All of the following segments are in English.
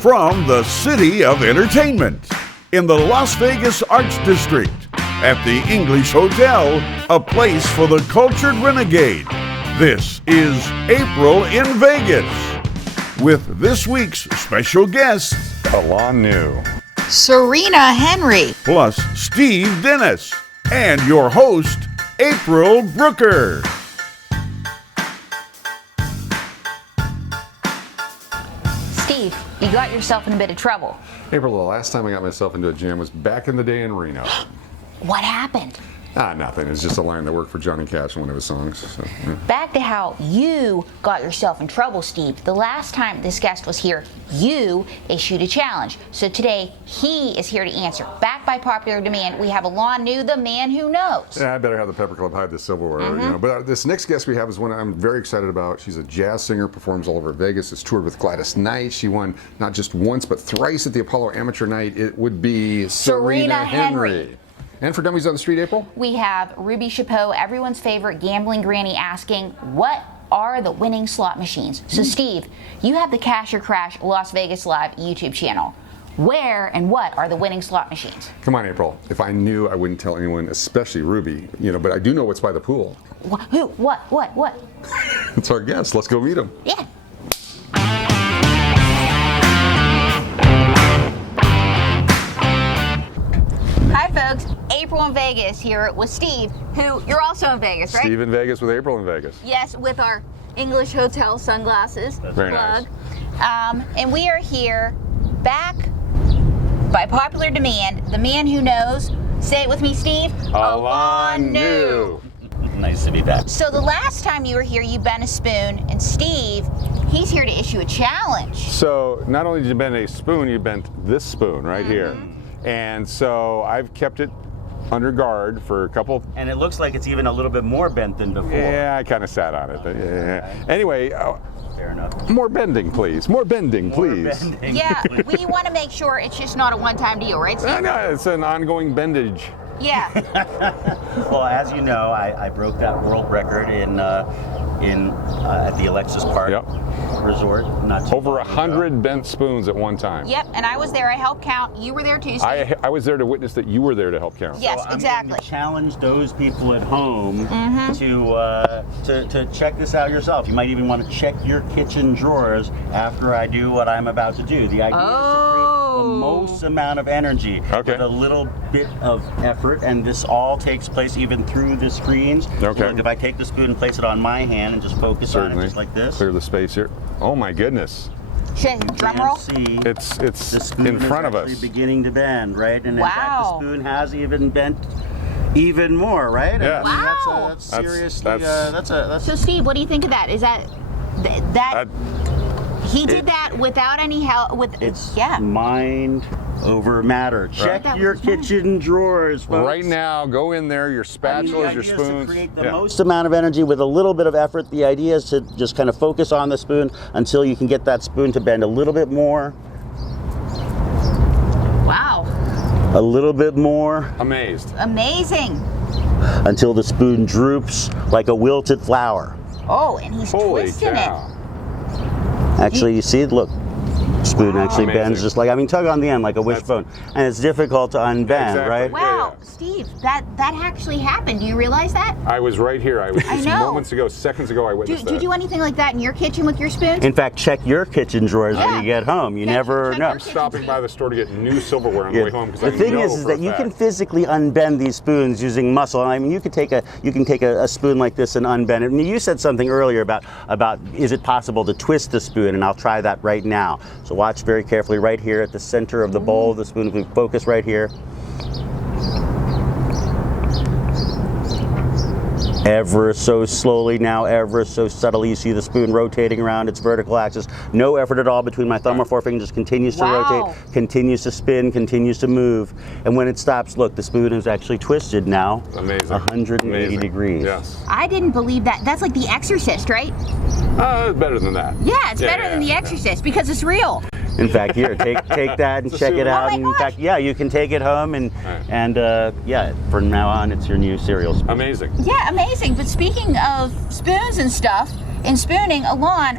From the city of entertainment, in the Las Vegas Arts District, at the English Hotel, a place for the cultured renegade, this is April in Vegas, with this week's special guests, Alon New, Serena Henry, plus Steve Dennis, and your host, April Brucker. Steve, you got yourself in a bit of trouble. April, the last time I got myself into a jam was back in the day in Reno. What happened? Nothing. It's just a line that worked for Johnny Cash in one of his songs. So, yeah. Back to how you got yourself in trouble, Steve. The last time this guest was here, you issued a challenge. So today, he is here to answer. Back by popular demand, we have Alon New, the man who knows. Yeah, I better have the Pepper Club hide the silverware. You know. But this next guest we have is one I'm very excited about. She's a jazz singer, performs all over Vegas, has toured with Gladys Knight. She won not just once, but thrice at the Apollo Amateur Night. It would be Serena Henry. And for Dummies on the Street, April? We have Ruby Chapeau, everyone's favorite gambling granny, asking, what are the winning slot machines? So Steve, you have the Cash or Crash Las Vegas Live YouTube channel. Where and what are the winning slot machines? Come on, April. If I knew, I wouldn't tell anyone, especially Ruby. But I do know what's by the pool. Who? What? It's our guest. Let's go meet him. Yeah. Hi, folks. April in Vegas here with Steve, who you're also in Vegas, right? Steve in Vegas with April in Vegas. Yes, with our English Hotel sunglasses. Very plug. nice. And we are here back by popular demand. The man who knows. Say it with me, Steve. Alon New. Nice to be back. So the last time you were here, you bent a spoon, and Steve, he's here to issue a challenge. So not only did you bend a spoon, you bent this spoon right here. And so I've kept it under guard for a couple. And it looks like it's even a little bit more bent than before. Yeah, I kind of sat on it. Yeah. Anyway, Fair enough. more bending, please. More bending, please. Bending. Yeah, we want to make sure it's just not a one-time deal, right, Steve? No, it's an ongoing bendage. Yeah. Well, as you know, I broke that world record in at the Alexis Park Resort. Not too Over long ago. 100 bent spoons at one time. Yep, and I was there. I helped count. You were there too, Steve. I was there to witness that you were there to help count. Yes, So I'm exactly. going to challenge those people at home to check this out yourself. You might even want to check your kitchen drawers after I do what I'm about to do. The idea is to create the most amount of energy with a little bit of effort, and this all takes place even through the screens. Okay. So look, if I take the spoon and place it on my hand and just focus on it just like this. Clear the space here. Oh my goodness. Drum roll. See, It's the spoon in front is of actually us. beginning to bend, right? And in fact, the Wow. spoon has even bent even more, right? Yes. I mean, Wow. that's seriously, that's So, Steve, what do you think of that? Is that he did that without any help? It's mind over matter. Check your kitchen drawers, folks. Right now, go in there, your spatulas, your The idea is spoons. to create the most amount of energy with a little bit of effort. The idea is to just kind of focus on the spoon until you can get that spoon to bend a little bit more. Wow. A little bit more. Amazed. Amazing. Until the spoon droops like a wilted flower. Oh, and he's Holy twisting cow. Actually, you see, look. Spoon actually Amazing. bends just like, tug on the end like a wishbone. And it's difficult to unbend, Exactly. right? it. Wow, Yeah. Steve, that actually happened. Do you realize that? I was right here. I was I just know. moments ago, seconds ago, I witnessed Do you that. do anything like that in your kitchen with your spoons? In fact, check your kitchen drawers Yeah. when you get home. You never check know. your Stopping by the store to get new silverware on the Yeah. way home because The I thing know is for a that you can fact. physically unbend these spoons using muscle. I mean, you can take a spoon like this and unbend it. I mean, you said something earlier about is it possible to twist the spoon, and I'll try that right now. So watch very carefully right here at the center of the bowl of the spoon. If we focus right here. Ever so slowly now, ever so subtly, you see the spoon rotating around its vertical axis. No effort at all between my thumb or forefinger, just continues to rotate, continues to spin, continues to move. And when it stops, look, the spoon is actually twisted now. Amazing. 180 Amazing. degrees. Yes. I didn't believe that. That's like The Exorcist, right? Better than that. Yeah, it's better than The Exorcist because it's real. In fact, here, take that and It's a check it souvenir. out. Oh my And in gosh. fact, yeah, you can take it home and yeah, from now on, it's your new cereal spoon. Amazing. Yeah, amazing. But speaking of spoons and stuff, and spooning, Alon,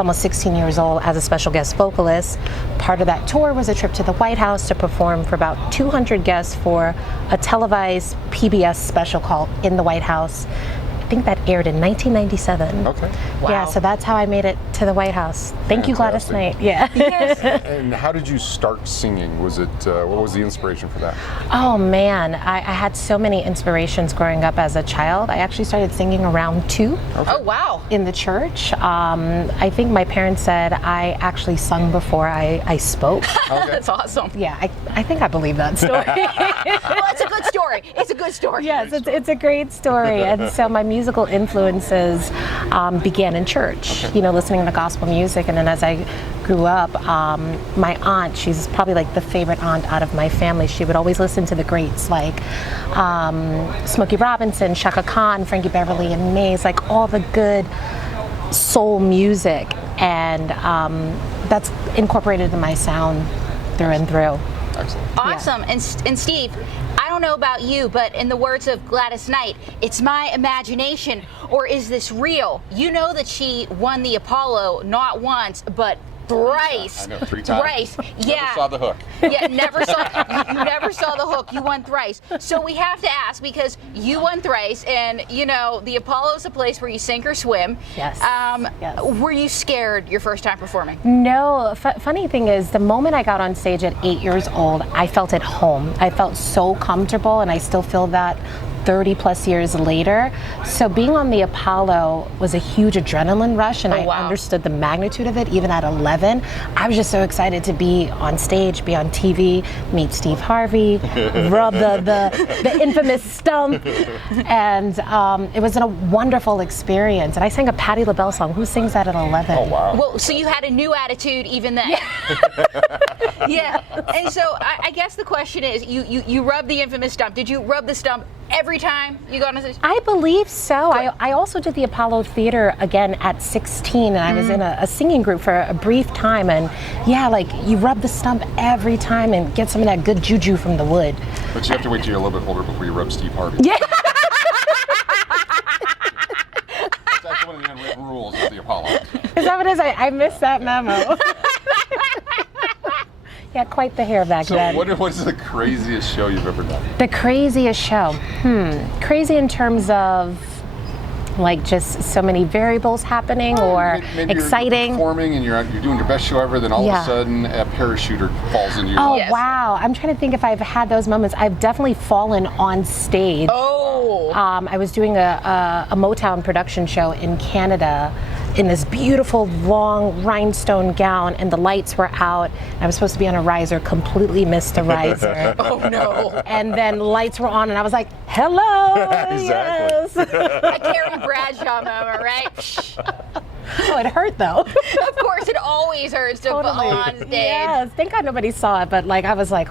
to almost 16 years old as a special guest vocalist. Part of that tour was a trip to the White House to perform for about 200 guests for a televised PBS special called In the White House. I think that aired in 1997. Okay. Yeah, so that's how I made it to the White House. Thank you, Gladys Knight. Yeah. And how did you start singing? Was it, what was the inspiration for that? Oh man, I had so many inspirations growing up as a child. I actually started singing around 2. Okay. Oh, wow. In the church. I think my parents said I actually sung before I spoke. That's awesome. Yeah, I think I believe that story. Well, it's a good story. It's a good story. Yes, it's a great story. And so my musical influences began in church, you know, listening to gospel music. And then as I grew up, my aunt, she's probably like the favorite aunt out of my family. She would always listen to the greats like Smokey Robinson, Chaka Khan, Frankie Beverly and Mays, like all the good soul music. And that's incorporated in my sound through and through. Excellent. Awesome. Yeah. And Steve, I don't know about you, but in the words of Gladys Knight, it's my imagination, or is this real? You know that she won the Apollo not once, but thrice. I know, 3 times. Thrice. Yeah. Never saw the hook. Yeah, never saw. You never saw the hook. You won thrice. So we have to ask, because you won thrice, and you know the Apollo is a place where you sink or swim. Yes. Yes. Were you scared your first time performing? No. Funny thing is, the moment I got on stage at 8 years old, I felt at home. I felt so comfortable, and I still feel that 30 plus years later. So being on the Apollo was a huge adrenaline rush, and I understood the magnitude of it even at 11. I was just so excited to be on stage, be on TV, meet Steve Harvey, rub the infamous stump, and it was a wonderful experience. And I sang a Patti LaBelle song. Who sings that at 11? Oh, wow. Well, so you had a new attitude even then. Yeah. And so I guess the question is, you rubbed the infamous stump. Did you rub the stump every time you got on stage? I believe so. I also did the Apollo Theater again at 16, and I was in a singing group for a brief time, and yeah, like you rub the stump every time and get some of that good juju from the wood. But you have to wait till you're a little bit older before you rub Steve Harvey. Yeah. That's one of the unwritten rules of the Apollo. Is that what it is? I missed that memo. Yeah, quite the hair back then. So what is the craziest show you've ever done? The craziest show? Crazy in terms of like just so many variables happening, or maybe exciting. You're performing and you're doing your best show ever, then all of a sudden a parachuter falls into your lap. Oh, wow. I'm trying to think if I've had those moments. I've definitely fallen on stage. Oh. I was doing a Motown production show in Canada in this beautiful long rhinestone gown, and the lights were out. I was supposed to be on a riser, completely missed the riser. Oh no. And then lights were on, and I was like, hello. Exactly. Yes. A Carrie Bradshaw moment, right? Oh, it hurt though. Of course, it always hurts to fall on stage. Yes, thank God nobody saw it, but like I was like,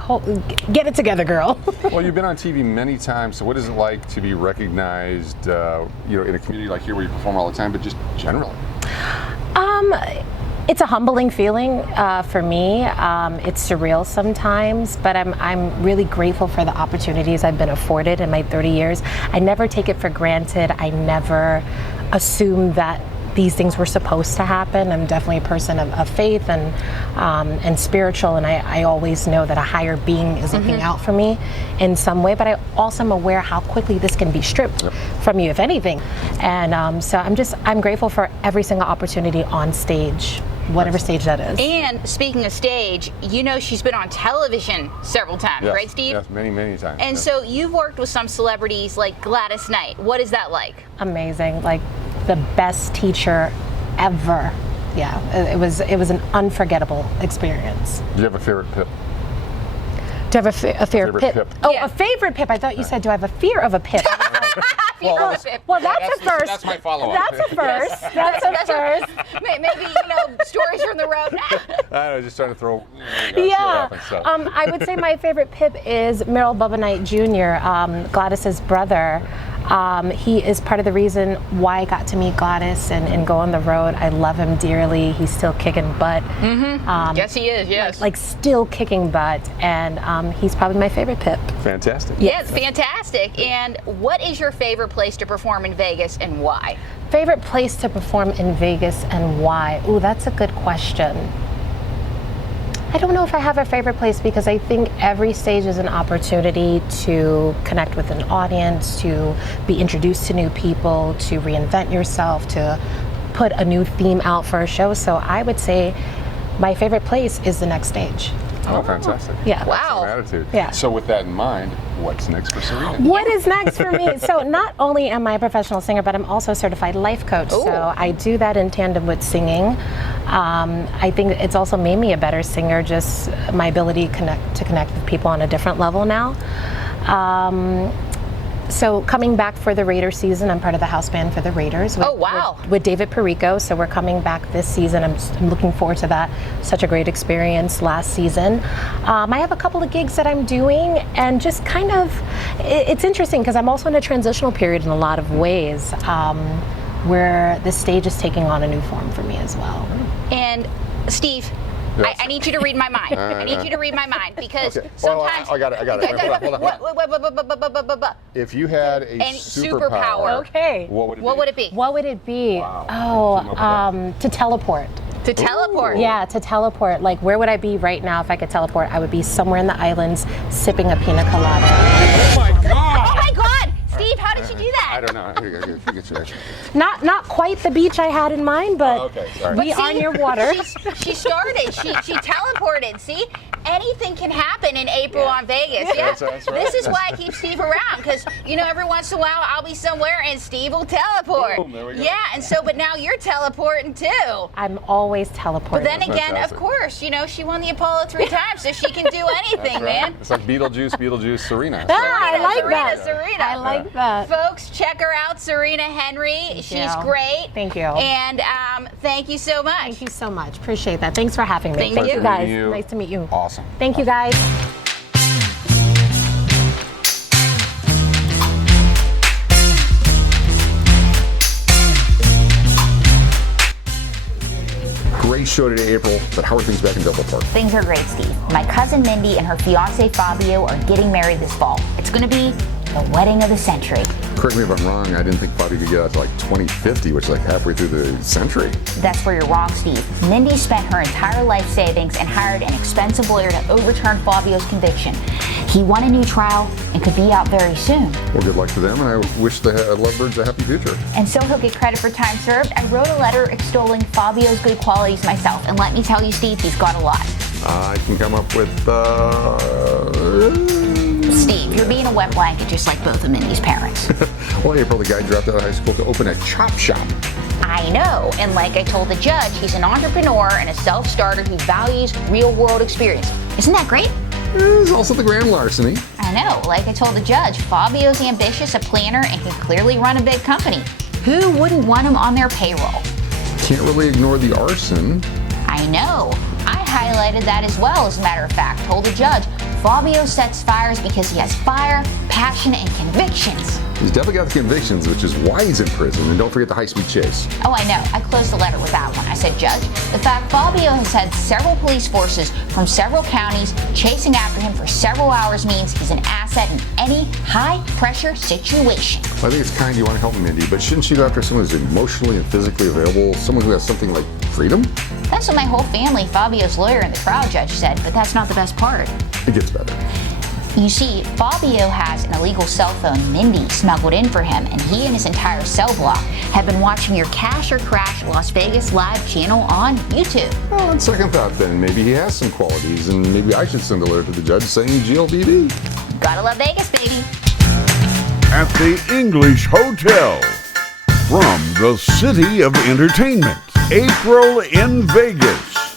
get it together, girl. Well, you've been on TV many times, so what is it like to be recognized, in a community like here where you perform all the time, but just generally? It's a humbling feeling for me. It's surreal sometimes, but I'm really grateful for the opportunities I've been afforded in my 30 years. I never take it for granted. I never assume that these things were supposed to happen. I'm definitely a person of faith and spiritual, and I always know that a higher being is looking out for me in some way, but I also am aware how quickly this can be stripped from you, if anything. And so I'm grateful for every single opportunity on stage, whatever stage that is. And speaking of stage, you know she's been on television several times, Yes. right, Steve? Yes, many, many times. And yes. so you've worked with some celebrities like Gladys Knight. What is that like? Amazing, like the best teacher ever. Yeah, it was an unforgettable experience. Do you have a favorite Pip? Do you have a favorite Pip? Pip. Oh, Yeah. a favorite Pip. I thought you said, do I have a fear of a Pip? Well, that's a first. That's my follow-up. That's a first. That's a first. Maybe, stories from the road. I was just trying to throw. Yeah. I would say my favorite Pip is Merrill Bubba Knight Jr., Gladys's brother. He is part of the reason why I got to meet Gladys and go on the road. I love him dearly. He's still kicking butt. Yes, he is. Yes. Like still kicking butt, and he's probably my favorite Pip. Fantastic. Yes, fantastic. And what is your favorite place to perform in Vegas and why? Favorite place to perform in Vegas and why? Ooh, that's a good question. I don't know if I have a favorite place because I think every stage is an opportunity to connect with an audience, to be introduced to new people, to reinvent yourself, to put a new theme out for a show. So I would say my favorite place is the next stage. Oh, fantastic. Yeah. Wow. That's an attitude. Yeah. So with that in mind, what's next for Serena? What is next for me? So not only am I a professional singer, but I'm also a certified life coach. Ooh. So I do that in tandem with singing. I think it's also made me a better singer, just my ability to connect with people on a different level now. So coming back for the Raiders season, I'm part of the house band for the Raiders. Oh, wow. With David Perico, so we're coming back this season. I'm looking forward to that. Such a great experience last season. I have a couple of gigs that I'm doing, and just kind of, it's interesting because I'm also in a transitional period in a lot of ways, where the stage is taking on a new form for me as well. And Steve, Yes. I need you to read my mind. I need you to read my mind because Okay. sometimes I got it. Hold on. What? If you had a And superpower, Okay. what would it be? What would it be? What would it be? Wow. Oh, to teleport. To teleport. Yeah, to teleport. Like, where would I be right now if I could teleport? I would be somewhere in the islands sipping a pina colada. Oh my God! Oh my God! Steve, how did you do that? I don't know. Not quite the beach I had in mind, but okay, sorry. we But are see, near water. She started. She teleported. See, anything can happen in April on Vegas. Yeah, That's right. This is why I keep Steve around because every once in a while I'll be somewhere and Steve will teleport. Boom, there we go. Yeah, and so but now you're teleporting too. I'm always teleporting. But then again, fantastic. of course, she won the Apollo 3 times, so she can do anything, man. It's like Beetlejuice, Serena. I like Serena, that. Serena. I like that. Folks, check her out, Serena Henry. She's you. great. Thank you. And thank you so much. Thank you so much. Appreciate that. Thanks for having me. Thank Thank you. you guys. Meeting you. Nice to meet you. Awesome. Thank you guys. Great show today, April. But how are things back in Double Park? Things are great, Steve. My cousin Mindy and her fiance Fabio are getting married this fall. It's going to be the wedding of the century. Correct me if I'm wrong, I didn't think Bobby could get out to like 2050, which is like halfway through the century. That's where you're wrong, Steve. Mindy spent her entire life savings and hired an expensive lawyer to overturn Fabio's conviction. He won a new trial and could be out very soon. Well, good luck to them, and I wish the Lovebirds a happy future. And so he'll get credit for time served. I wrote a letter extolling Fabio's good qualities myself. And let me tell you, Steve, he's got a lot. I can come up with, Steve, you're being a wet blanket just like both of Mindy's parents. Well, April, the guy dropped out of high school to open a chop shop. I know, and like I told the judge, he's an entrepreneur and a self-starter who values real-world experience. Isn't that great? There's also the grand larceny. I know, like I told the judge, Fabio's ambitious, a planner, and can clearly run a big company. Who wouldn't want him on their payroll? Can't really ignore the arson. I know. I highlighted that as well, as a matter of fact. Told the judge, Fabio sets fires because he has fire, passion, and convictions. He's definitely got the convictions, which is why he's in prison. And don't forget the high-speed chase. Oh, I know. I closed the letter with that one. I said, Judge, the fact Fabio has had several police forces from several counties chasing after him for several hours means he's an asset in any high-pressure situation. Well, I think it's kind you want to help him, Mindy, but shouldn't you go after someone who's emotionally and physically available, someone who has something like freedom? That's what my whole family, Fabio's lawyer, and the trial judge said, but that's not the best part. It gets better. You see, Fabio has an illegal cell phone Mindy smuggled in for him, and he and his entire cell block have been watching your Cash or Crash Las Vegas live channel on YouTube. Well, on second thought, then, maybe he has some qualities, and maybe I should send a letter to the judge saying GLBB. Gotta love Vegas, baby. At the English Hotel. From the City of Entertainment, April in Vegas.